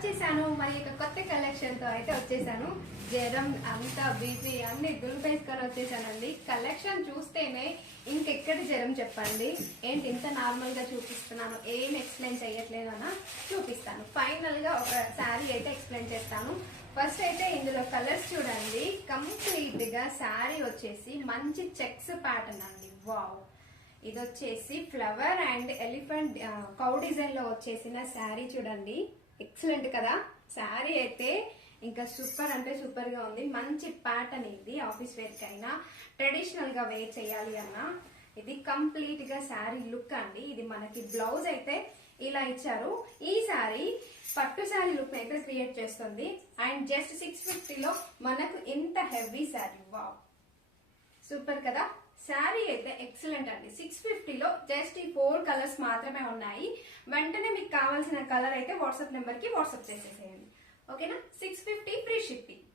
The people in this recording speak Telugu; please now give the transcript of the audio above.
వచ్చేసాను మరి ఇక కొత్త కలెక్షన్ తో అయితే వచ్చేసాను. జ్వరం అంతా బీపీ అన్ని దులిపేసుకొని వచ్చేసానండి. కలెక్షన్ చూస్తేనే ఇంకెక్కడి జ్వరం చెప్పండి. ఏంటి ఇంత నార్మల్ గా చూపిస్తున్నాను, ఏం ఎక్స్ప్లెయిన్ చేయట్లేదు అన్న చూపిస్తాను. ఫైనల్ గా ఒక శారీ అయితే ఎక్స్ప్లెయిన్ చేస్తాను. ఫస్ట్ అయితే ఇందులో కలర్స్ చూడండి. కంప్లీట్ గా శారీ వచ్చేసి మంచి చెక్స్ ప్యాటర్న్ అండి. వావ్, ఇది వచ్చేసి flower and elephant cow design లో వచ్చేసిన శారీ చూడండి. ఎక్సలెంట్ కదా శారీ అయితే, ఇంకా సూపర్ అంటే సూపర్ గా ఉంది. మంచి ప్యాటర్న్ ఇది. ఆఫీస్ వేర్ కైనా ట్రెడిషనల్ గా వేర్ చేయాలి అన్నా ఇది కంప్లీట్ గా శారీ లుక్ అండి. ఇది మనకి బ్లౌజ్ అయితే ఇలా ఇచ్చారు. ఈ శారీ పట్టు శారీ లుక్ అయితే క్రియేట్ చేస్తుంది. అండ్ జస్ట్ 650లో మనకు ఇంత హెవీ శారీ. వావ్, సూపర్ కదా శారీ అయితే ఎక్సలెంట్ అండి. 650లో జస్ట్ ఈ 4 కలర్స్ మాత్రమే ఉన్నాయి. వెంటనే మీకు కావాల్సిన కలర్ అయితే వాట్సాప్ నెంబర్ కి వాట్సాప్ చేసేసేయండి. ఓకేనా? 650 ఫ్రీ షిప్పింగ్.